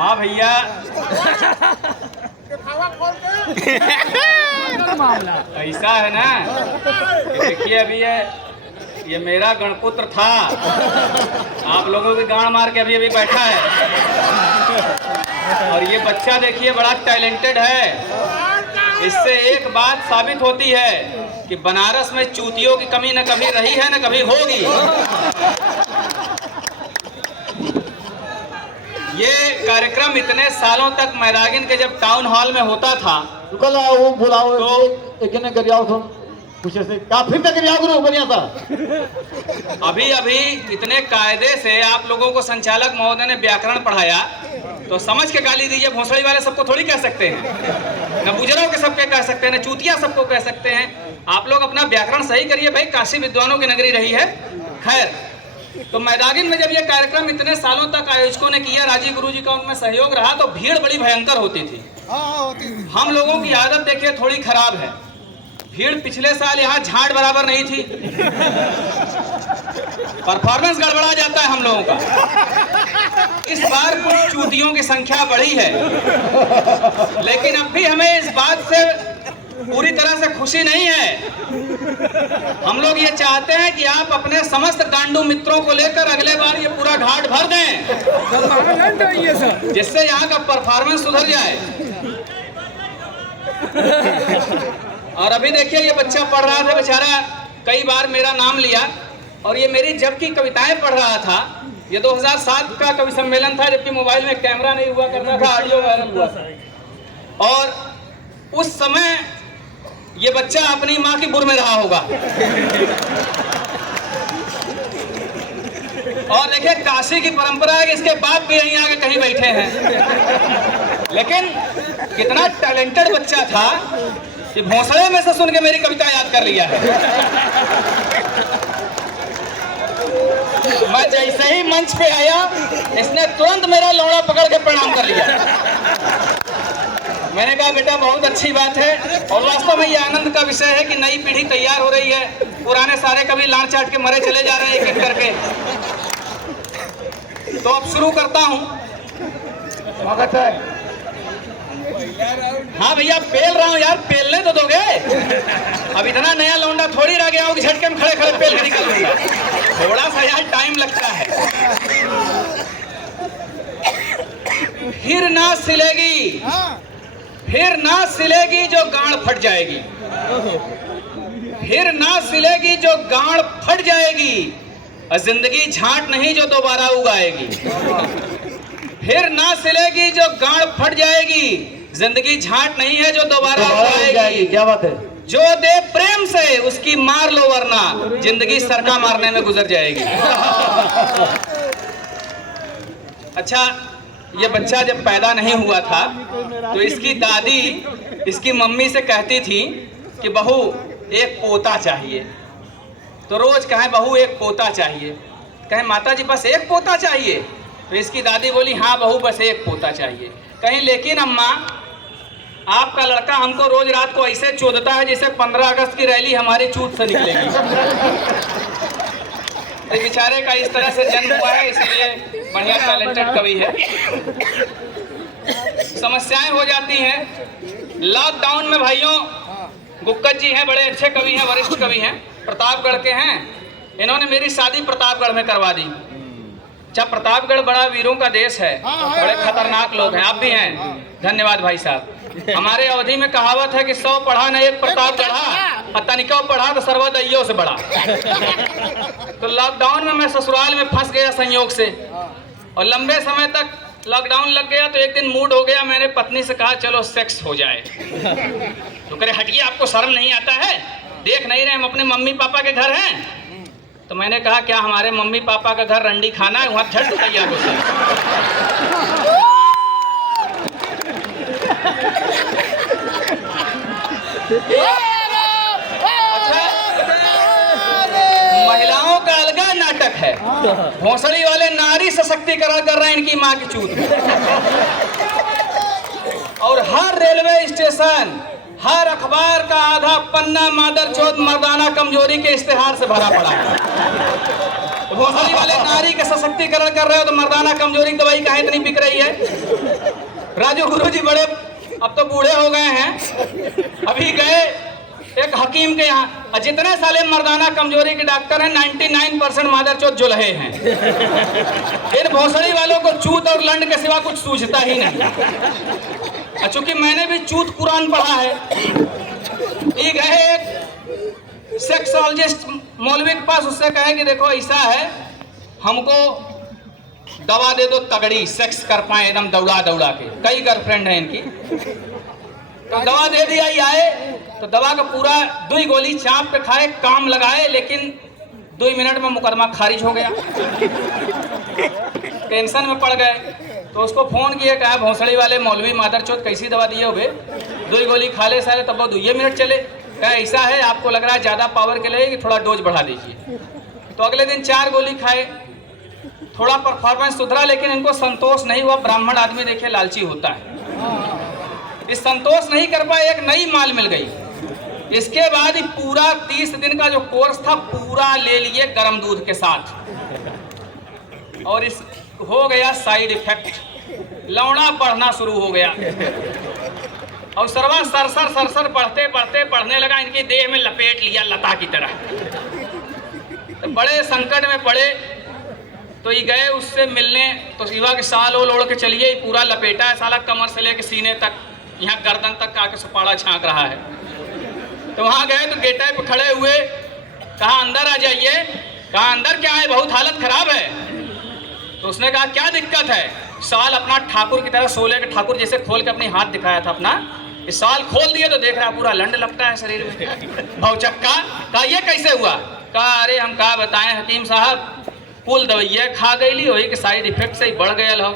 हाँ भैया ऐसा है ना कि देखिए अभी ये मेरा गणपुत्र था, आप लोगों की गांड मार के अभी अभी बैठा है। और ये बच्चा देखिए बड़ा टैलेंटेड है। इससे एक बात साबित होती है कि बनारस में चूतियों की कमी न कभी रही है न कभी होगी। ये कार्यक्रम इतने सालों तक मैदागिन के जब टाउन हॉल में होता था तो काफी बढ़िया था। अभी अभी इतने कायदे से आप लोगों को संचालक महोदय ने व्याकरण पढ़ाया तो समझ के गाली दीजिए। भोसड़ी वाले सबको थोड़ी कह सकते हैं, न बुजुर्गों के सबके कह सकते हैं, न चूतिया सबको कह सकते हैं। आप लोग अपना व्याकरण सही करिए भाई, काशी विद्वानों की नगरी रही है। खैर, तो मैदागिन में जब ये कार्यक्रम इतने सालों तक आयोजकों ने किया, राजीव गुरु जी का उनमें सहयोग रहा, तो भीड़ बड़ी भयंकर होती थी। हम लोगों की आदत देखिए थोड़ी खराब है। भीड़ पिछले साल यहाँ झाड़ बराबर नहीं थी, परफॉर्मेंस गड़बड़ा जाता है हम लोगों का। इस बार कुछ चूतियों की संख्या बढ़ी है, लेकिन अब भी हमें इस बात से पूरी तरह से खुशी नहीं है। हम लोग ये चाहते हैं कि आप अपने समस्त गांडू मित्रों को लेकर अगले बार ये पूरा घाट भर दें, जिससे यहाँ का परफॉर्मेंस सुधर जाए। और अभी देखिए ये बच्चा पढ़ रहा था बेचारा, कई बार मेरा नाम लिया, और ये मेरी जब की कविताएं पढ़ रहा था। ये 2007 का कवि सम्मेलन था, जबकि मोबाइल में कैमरा नहीं हुआ करता था, ऑडियो वायरल हुआ। और उस समय ये बच्चा अपनी माँ की बुर में रहा होगा। और देखिए काशी की परंपरा है कि इसके बाप भी यहीं आके कहीं बैठे हैं। लेकिन कितना टैलेंटेड बच्चा था कि भोसड़े में से सुन के मेरी कविता याद कर लिया है। मैं जैसे ही मंच पे आया, इसने तुरंत मेरा लौड़ा पकड़ के प्रणाम कर लिया। मैंने कहा बेटा बहुत अच्छी बात है, और वास्तव में ये आनंद का विषय है कि नई पीढ़ी तैयार हो रही है। पुराने सारे कभी लाड़ चाट के मरे चले जा रहे हैं एक एक करके। तो अब शुरू करता हूँ। स्वागत है। हाँ भैया पेल रहा हूँ यार, पेलने तो दोगे। अब इतना नया लौंडा थोड़ी रह गया हूँ कि झटके में खड़े खड़े पेल के निकल दूंगा। थोड़ा सा यार टाइम लगता है। फिर ना सिलेगी, फिर ना सिलेगी जो गांड फट जाएगी, फिर ना सिलेगी जो गांड फट जाएगी, और जिंदगी झांट नहीं जो दोबारा उगाएगी। फिर ना सिलेगी जो गांड फट जाएगी, जिंदगी झांट नहीं है जो दोबारा उगाएगी। क्या बात है। जो दे प्रेम से उसकी मार लो, वरना जिंदगी सरका मारने में गुजर जाएगी। अच्छा, ये बच्चा जब पैदा नहीं हुआ था तो इसकी दादी इसकी मम्मी से कहती थी कि बहू एक पोता चाहिए। तो रोज कहें बहू एक पोता चाहिए, कहें माता जी बस एक पोता चाहिए। तो इसकी दादी बोली हाँ बहू बस एक पोता चाहिए। कहीं लेकिन अम्मा आपका लड़का हमको रोज रात को ऐसे चोदता है जैसे 15 अगस्त की रैली हमारी चूत से निकलेगी। तो बेचारे का इस तरह से जन्म हुआ है, इसलिए बढ़िया टैलेंटेड कवि है। समस्याएं हो जाती हैं लॉकडाउन में। भाइयों गुक्कत जी हैं, बड़े अच्छे कवि हैं, वरिष्ठ कवि हैं, प्रतापगढ़ के हैं। इन्होंने मेरी शादी प्रतापगढ़ में करवा दी। अच्छा, प्रतापगढ़ बड़ा वीरों का देश है, बड़े खतरनाक लोग हैं, आप भी हैं। धन्यवाद भाई साहब। हमारे अवधि में कहावत है कि 100 पढ़ा न एक प्रताप बढ़ा, और तनिको पढ़ा तो सर्वदैयों से बड़ा। तो लॉकडाउन में मैं ससुराल में फंस गया संयोग से, और लंबे समय तक लॉकडाउन लग गया। तो एक दिन मूड हो गया, मैंने पत्नी से कहा चलो सेक्स हो जाए। तो कह रहे हटिए, आपको शर्म नहीं आता है, देख नहीं रहे हम अपने मम्मी पापा के घर हैं। तो मैंने कहा क्या हमारे मम्मी पापा का घर रंडी खाना है, वहाँ झट तैयार हो जाए। अच्छा, महिलाओं का अलग नाटक है। भोसड़ी वाले नारी सशक्तिकरण कर रहे हैं इनकी माँ की चूत में। और हर रेलवे स्टेशन, हर अखबार का आधा पन्ना मादरचोद मर्दाना कमजोरी के इश्तेहार से भरा पड़ा है। भोसड़ी वाले नारी का सशक्तिकरण कर रहे हो तो मर्दाना कमजोरी की दवाई कहाँ इतनी बिक रही है? राजू गुरुजी बड़े अब तो बूढ़े हो गए हैं, अभी गए एक हकीम के यहाँ, और जितने साले मर्दाना कमजोरी के डॉक्टर हैं 99% मादरचोद जुल्हे हैं। इन भोसड़ी वालों को चूत और लंड के सिवा कुछ सूझता ही नहीं। चूंकि मैंने भी चूत कुरान पढ़ा है, ये गए एक सेक्सोलॉजिस्ट मौलवी के पास, उससे कहे कि देखो ऐसा है, हमको दवा दे दो तगड़ी, सेक्स कर पाए एकदम दौड़ा दौड़ा के, कई गर्लफ्रेंड है इनकी। तो दवा दे दिया, ही आए तो दवा का पूरा 2 गोली चाप पे खाए, काम लगाए, लेकिन 2 मिनट में मुकदमा खारिज हो गया। टेंशन में पड़ गए, तो उसको फोन किए, कहा भोसड़ी वाले मौलवी मादरचोद कैसी दवा दिए हो बे, 2 गोली खा ले सारे, तब वो 2 मिनट चले। कहा ऐसा है, आपको लग रहा है ज़्यादा पावर के लिए कि थोड़ा डोज बढ़ा दीजिए। तो अगले दिन 4 गोली खाए, थोड़ा परफॉर्मेंस सुधरा, लेकिन इनको संतोष नहीं हुआ। ब्राह्मण आदमी देखे लालची होता है, इस संतोष नहीं कर पाए, एक नई माल मिल गई। इसके बाद ही पूरा 30 दिन का जो कोर्स था पूरा ले लिए गर्म दूध के साथ, और इस हो गया साइड इफेक्ट, लौड़ा बढ़ना शुरू हो गया, और सरवा सरसर बढ़ते बढ़ते बढ़ने लगा, इनकी देह में लपेट लिया लता की तरह। तो बड़े संकट में पड़े, तो ये गए उससे मिलने, तो शिवा के साल ओढ़ के चलिए, पूरा लपेटा है साला, कमर से लेके सीने तक, यहाँ गर्दन तक आके सुपाड़ा झांक रहा है। तो वहाँ गए तो गेटा पे खड़े हुए, कहा अंदर आ जाइए। कहा अंदर क्या है, बहुत हालत खराब है। तो उसने कहा क्या दिक्कत है? साल अपना ठाकुर की तरह, सोले के ठाकुर जैसे खोल के अपनी हाथ दिखाया था अपना, इस साल खोल दिए तो देख रहा पूरा लंड लपटा है शरीर में, भौचक्का। कहा ये कैसे हुआ? कहा अरे हम क्या बताएं हकीम साहब, कुल दवाइयाँ खा गई, वही के साइड इफेक्ट से ही बढ़ गया हो।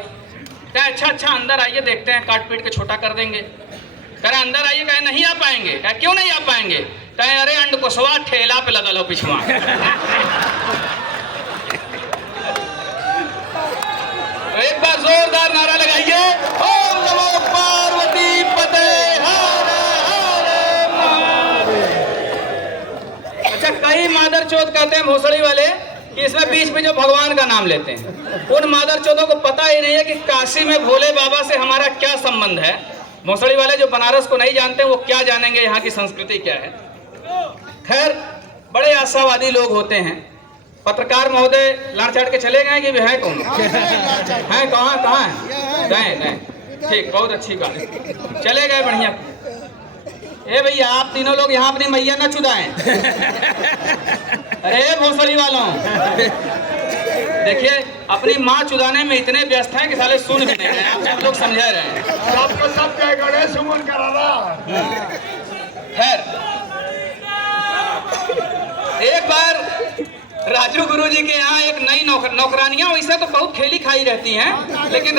क्या अच्छा अंदर आइए, देखते हैं, काट पीट के छोटा कर देंगे। कह रहे अंदर आइए। कहे नहीं आ पाएंगे। कहे क्यों नहीं आ पाएंगे? कहे अरे अंड को सवा ठेला पे लदल हो पिछवा। तो एक बार जोरदार नारा लगाइए, ओम नमो पार्वती पते हर हर महादेव। अच्छा, कई मादरचोद कहते हैं भोसड़ी वाले कि इसमें बीच में जो भगवान का नाम लेते हैं, उन मादरचोदों को पता ही नहीं है कि काशी में भोले बाबा से हमारा क्या संबंध है। भोसड़ी वाले जो बनारस को नहीं जानते वो क्या जानेंगे यहाँ की संस्कृति क्या है। खैर, बड़े आशावादी लोग होते हैं। पत्रकार महोदय लाड़ चाट के चले गए कि है कौन है, कहाँ है? गए, ठीक, बहुत अच्छी बात, चले गए, बढ़िया। ए भैया, आप तीनों लोग यहाँ अपनी मैया न चुदाएं। अरे भोसड़ी वालों, देखिए अपनी माँ चुदाने में इतने व्यस्त हैं कि साले सुन भी नहीं रहे हैं, आप लोग समझा रहे हैं। सबको सब जय गणेश सुमन करा रहा। खैर, एक बार राजू गुरुजी के यहाँ एक नई नौकरानियां, वैसे तो बहुत खेली खाई रहती हैं, लेकिन